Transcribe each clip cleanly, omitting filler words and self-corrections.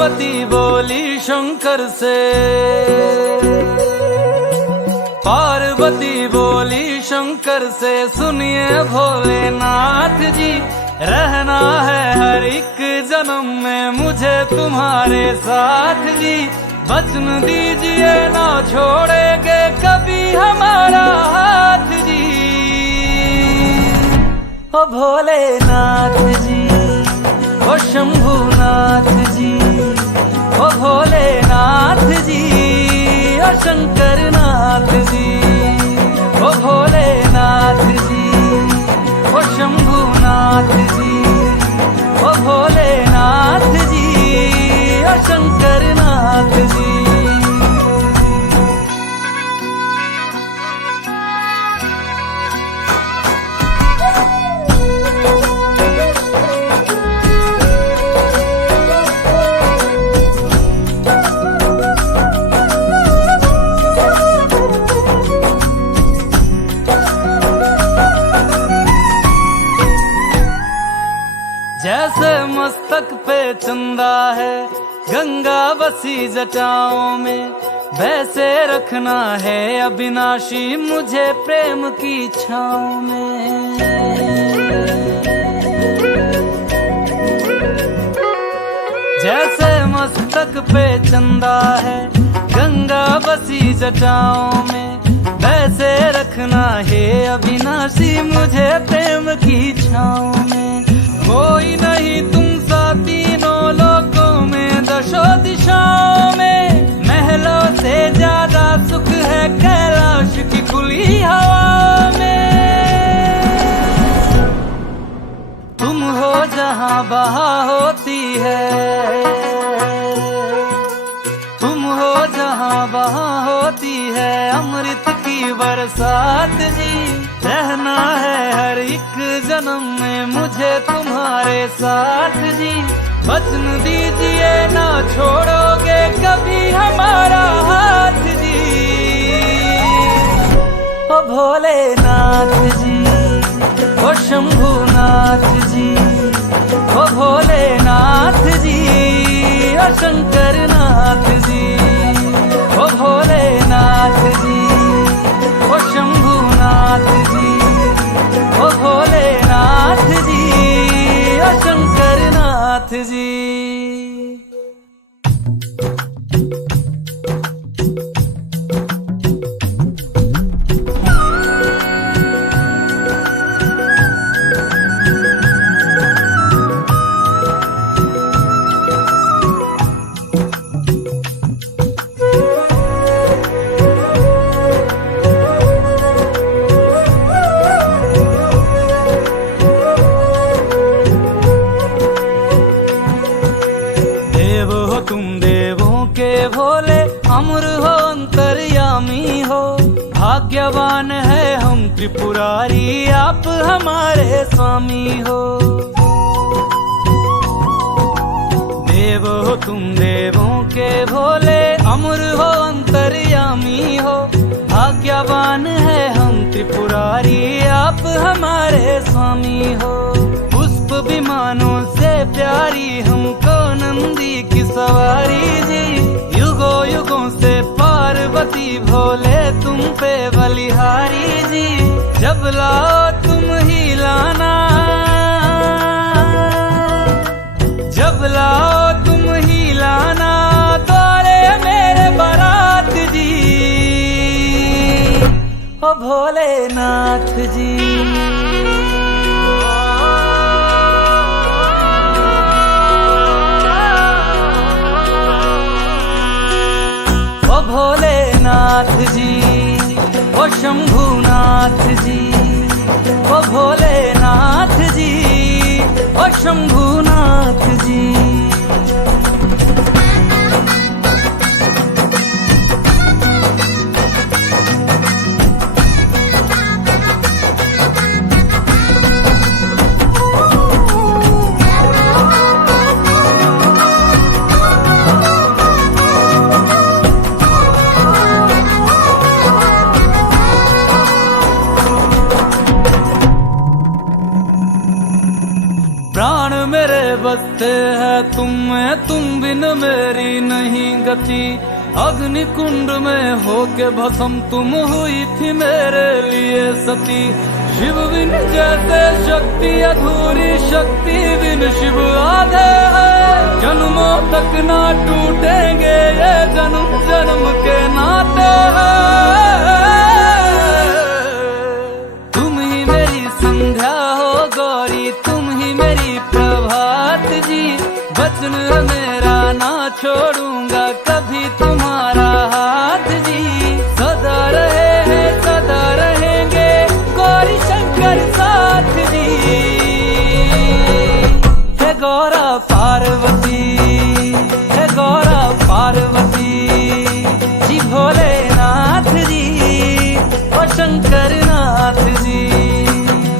पार्वती बोली शंकर से, पार्वती बोली शंकर से, सुनिए भोलेनाथ जी, रहना है हर एक जन्म में मुझे तुम्हारे साथ जी। वचन दीजिए ना छोड़ेंगे कभी हमारा हाथ जी। ओ भोलेनाथ जी, ओ शंभुनाथ जी, ओ भोलेनाथ जी, ओ शंकरनाथ जी, ओ भोलेनाथ जी, ओ शंभुनाथ जी, ओ भोलेनाथ जी, ओ शंकरनाथ जी। जैसे मस्तक पे चंदा है गंगा बसी जटाओं में, वैसे रखना है अविनाशी मुझे प्रेम की छाँव में। जैसे मस्तक पे चंदा है गंगा बसी जटाओं में, वैसे रखना है अविनाशी मुझे प्रेम की छाँव में। कोई नहीं तुम सा तीनों लोकों में, दशों दिशाओं में, महलों से ज्यादा सुख है कैलाश की खुली हवा में। तुम हो जहां बहा होती है, तुम हो जहां बहा होती है अमृत की बरसात जी। रहना है हर एक जन्म में मुझे तुम्हारे साथ जी। वचन दीजिए ना छोड़ोगे कभी हमारा हाथ जी। ओ भोलेनाथ जी, ओ शंभुनाथ जी, ओ भोलेनाथ जी, ओ शंकरनाथ जी, ओ भोलेनाथ जी, ओ शंभुनाथ जी, ओ भोलेनाथ जी, ओ शंकरनाथ जी। भोले अमर हो अंतर्यामी हो, भाग्यवान है हम त्रिपुरारी आप हमारे स्वामी हो। देव हो तुम देवों के भोले, अमर हो अंतर्यामी हो, भाग्यवान है हम त्रिपुरारी आप हमारे स्वामी हो। पुष्प विमानों से प्यारी हमको नंदी की सवारी जी, युगों युगों से पार्वती भोले तुम पे बलिहारी जी। जब लाओ तुम ही लाना, जब लाओ तुम ही लाना द्वारे मेरे बारात जी। ओ भोलेनाथ जी, भोलेनाथ जी, ओ शंभुनाथ जी, ओ भोलेनाथ जी, ओ शंभुनाथ जी। प्राण मेरे बसते हैं तुम में, तुम बिन मेरी नहीं गति। अग्नि कुंड में होके भस्म तुम हुई थी मेरे लिए सती। शिव बिन जैसे शक्ति अधूरी, शक्ति बिन शिव आधे है। जन्मों तक ना टूटेंगे ये जन्म जन्म के नाते हैं। तुम ही मेरी संध्या हो गौरी, तुम ही मेरी प्रभात जी। वचन मेरा ना छोड़ूंगा कभी तुम्हारा हाथ जी। सदा रहे हैं सदा रहेंगे गौरी शंकर साथ जी। हे गौरा पार्वती, हे गौरा पार्वती जी। भोलेनाथ जी ओ शंकर नाथ जी,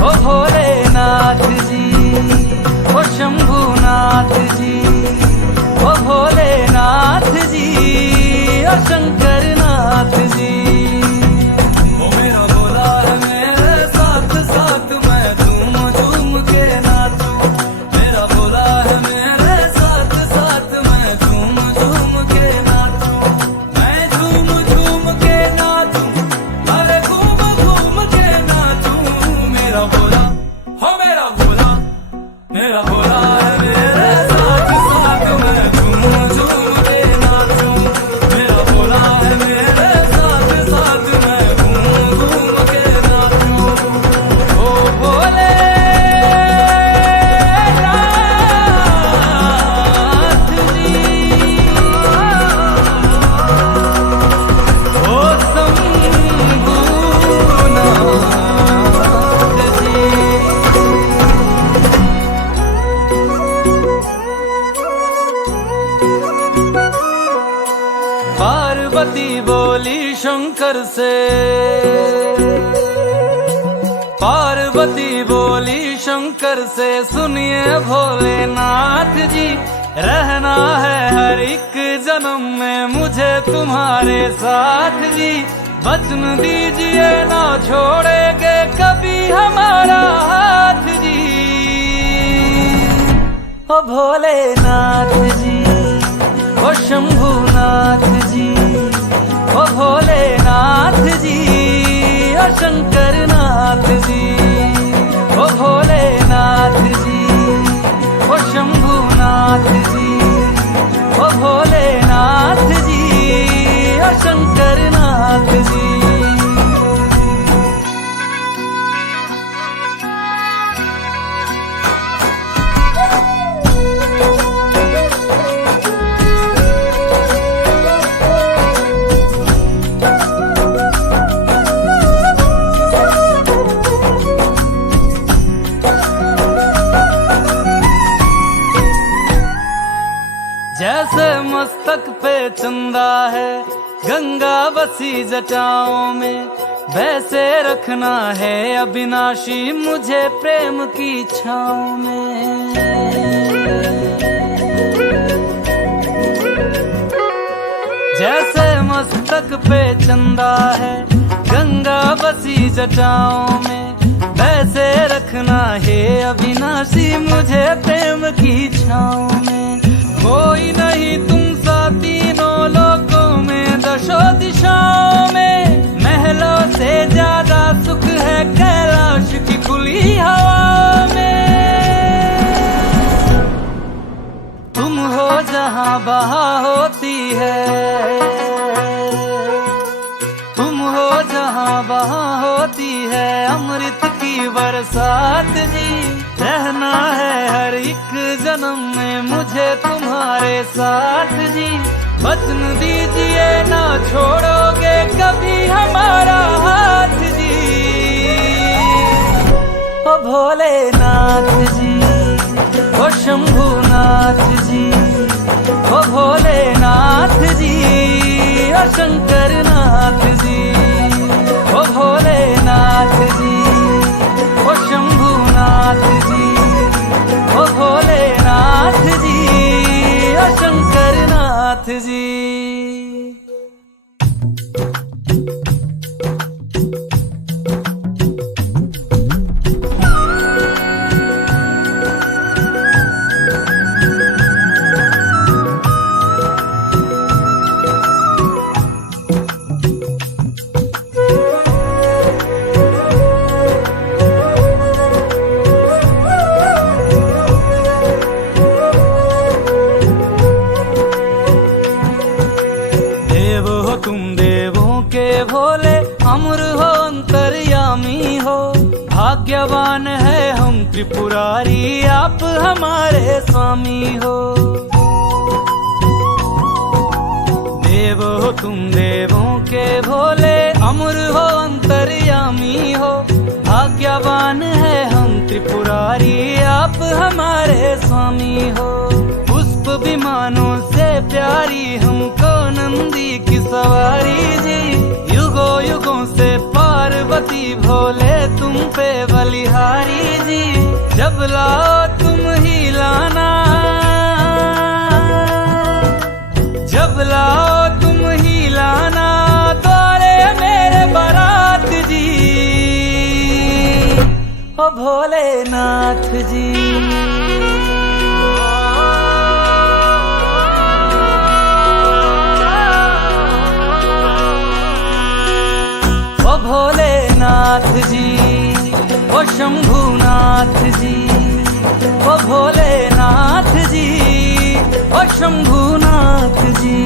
ओ भोलेनाथ जी ओ शंभुनाथ जी, ओ भोलेनाथ जी ओ शंकर नाथ जी। ओ मेरा भोला है मेरे साथ साथ मैं झूम झूम के नाचूं। मेरा भोला है मेरे साथ साथ मैं झूम झूम के नाचूं। मैं झूम झूम के नाचूं, अरे घूम घूम के नाचूं। मेरा भोला हो मेरा भोला, मेरा भोला है मेरे साथ साथ मैं झूम झूम के नाचूं। मेरा भोला है मेरे साथ साथ मैं घूम घूम के नाचूं। ओ भोले नाथ जी, ओ शंभुनाथ जी। पार्वती बोली शंकर से, पार्वती बोली शंकर से, सुनिए भोलेनाथ जी। रहना है हर एक जन्म में मुझे तुम्हारे साथ जी। वचन दीजिए ना छोड़ेंगे कभी हमारा हाथ जी। ओ भोलेनाथ जी ओ शंभुनाथ जी, ओ भोलेनाथ जी ओ शंकर नाथ जी, ओ भोलेनाथ जी ओ शंभुनाथ जी, ओ भोलेनाथ जी ओ शंकर नाथ जी। जैसे मस्तक पे चंदा है गंगा बसी जटाओं में, वैसे रखना है अविनाशी मुझे प्रेम की छाँव में। जैसे मस्तक पे चंदा है गंगा बसी जटाओं में, वैसे रखना है अविनाशी मुझे प्रेम की छाँव में। कोई नहीं तुम सा तीनों लोकों में दशो दिशाओं में। महलों से ज्यादा सुख है कैलाश की खुली हवा में। तुम हो जहाँ बहाँ होती है, तुम हो जहाँ बहाँ होती है अमृत की बरसात जी। रहना है हर एक जन्म में मुझे तुम्हारे साथ जी। वचन दीजिए ना छोड़ोगे कभी हमारा हाथ जी। ओ भोलेनाथ जी ओ शंभुनाथ जी, ओ भोलेनाथ जी ओ शंकर नाथ जी, ओ भोलेनाथ जी ओ शंभुनाथ जी, ओ भोलेनाथ जी ओ शंकर नाथ जी। भाग्यवान है हम त्रिपुरारी, आप हमारे स्वामी हो। देव हो तुम देवों के भोले, अमर हो अंतर्यामी हो। भाग्यवान है हम त्रिपुरारी, आप हमारे स्वामी हो। पुष्प विमानों से प्यारी हमको नंदी की सवारी जी, युगों युगों से पार्वती भोले तुम पे बलिहारी जी। जब लाओ तुम ही लाना, जब लाओ तुम ही लाना, द्वारे मेरे बारात जी। ओ भोलेनाथ जी, ओ भोलेनाथ जी, ओ शंभुनाथ जी, ओ भोलेनाथ जी, ओ शंभुनाथ जी।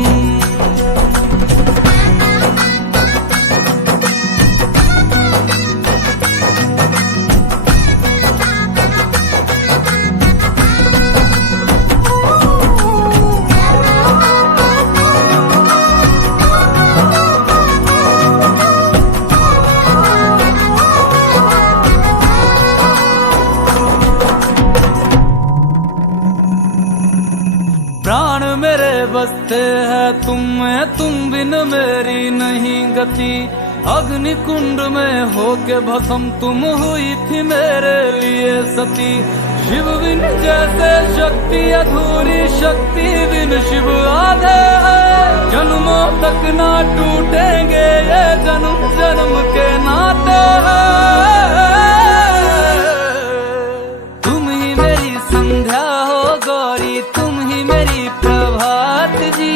प्राण मेरे बसते हैं तुम में, तुम बिन मेरी नहीं गति। अग्नि कुंड में होके भस्म तुम हुई थी मेरे लिए सती। शिव बिन जैसे शक्ति अधूरी, शक्ति बिन शिव आधे है। जन्मों तक ना टूटेंगे ये जन्म जन्म के नाते हैं। तुम ही मेरी संध्या हो गौरी, तुम ही मेरी प्रभात जी।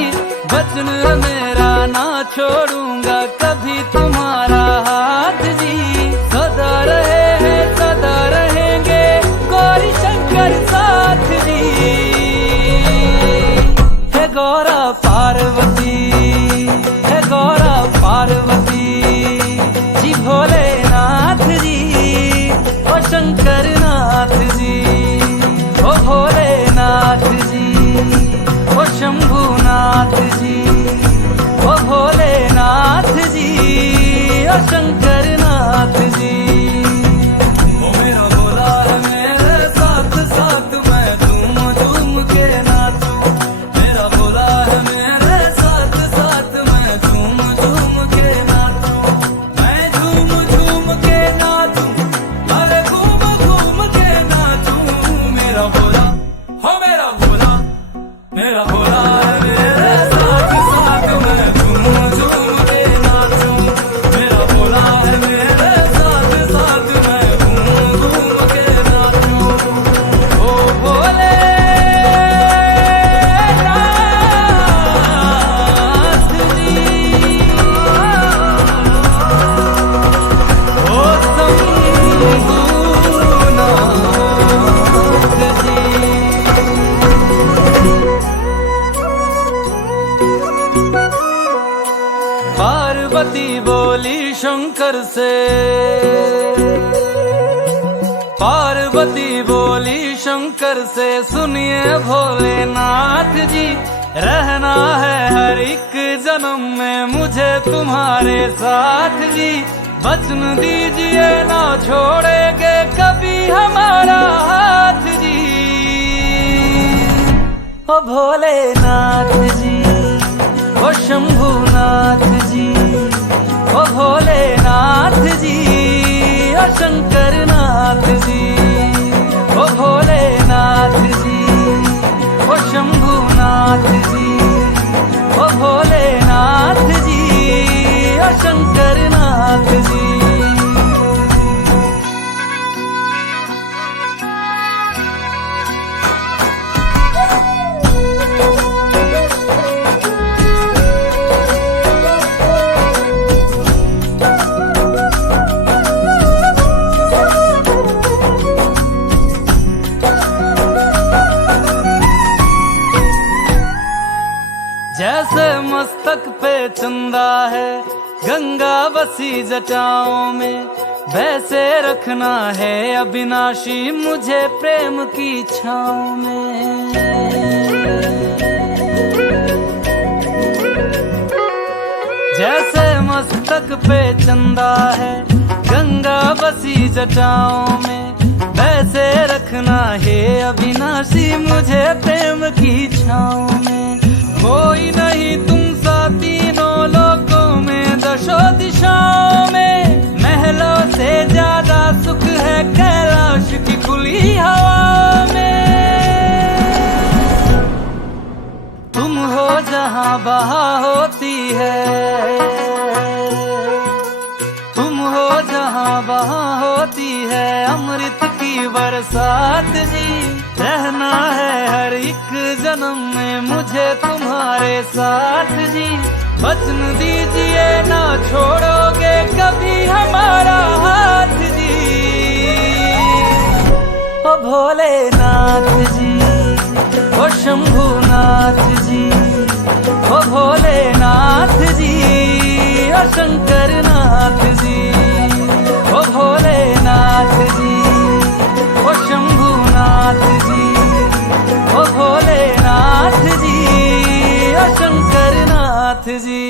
वचन मेरा ना छोड़ूंगा कभी तुम्हारा हाथ जी। सदा रहे हैं सदा रहेंगे गौरी शंकर साथ जी। हे गौरा पार्वती, हे गौरा पार्वती जी। भोलेनाथ जी, ओ शंकर नाथ जी, ओ भोलेनाथ जी, ओ शंभुनाथ जी, ओ भोलेनाथ जी, ओ शंकर नाथ जी। ओ मेरा भोला है मेरे साथ साथ, मैं झूम झूम के नाचूं। मेरा भोला है मेरे साथ साथ, मैं झूम झूम के नाचूं। मैं झूम झूम के नाचूं, अरे घूम घूम के नाचूं। मेरा भोला हो मेरा भोला, मेरा भोला है मेरे साथ साथ, मैं झूम झूम के नाचूं। मेरा भोला है मेरे साथ साथ, मैं झूम झूम के नाचूं। ओ भोले नाथ जी, ओ शंभुनाथ जी। पार्वती बोली शंकर से, पार्वती बोली शंकर से, सुनिए भोलेनाथ जी। रहना है हर एक जन्म में मुझे तुम्हारे साथ जी। वचन दीजिए ना छोड़ेंगे कभी हमारा हाथ जी। ओ भोलेनाथ जी, ओ शंभुनाथ जी, ओ भोलेनाथ जी, ओ शंकर नाथ जी। ओ भोलेनाथ जी, ओ शंभुनाथ जी, ओ भोलेनाथ जी, ओ शंकर नाथ जी। जैसे मस्तक पे चंदा है, गंगा बसी जटाओं में। वैसे रखना है अविनाशी मुझे प्रेम की छाँव में। जैसे मस्तक पे चंदा है गंगा बसी जटाओं में, वैसे रखना है अविनाशी मुझे प्रेम की छाँव में। कोई नहीं तुम सा तीनों लोकों में दशों दिशाओं में, महलों से ज्यादा सुख है कैलाश की खुली हवा में। तुम हो जहाँ बहा होती है, तुम हो जहाँ बहा होती है अमृत की बरसात जी। रहना है हर एक जन्म में मुझे तुम्हारे साथ जी। वचन दीजिए ना छोड़ोगे कभी हमारा हाथ जी। ओ भोलेनाथ जी, ओ शंभुनाथ जी, ओ भोलेनाथ जी, ओ शंकरनाथ जी, ओ भोलेनाथ जी, ओ शंभुनाथ जी, ओ भोलेनाथ जी, ओ शंकरनाथ जी।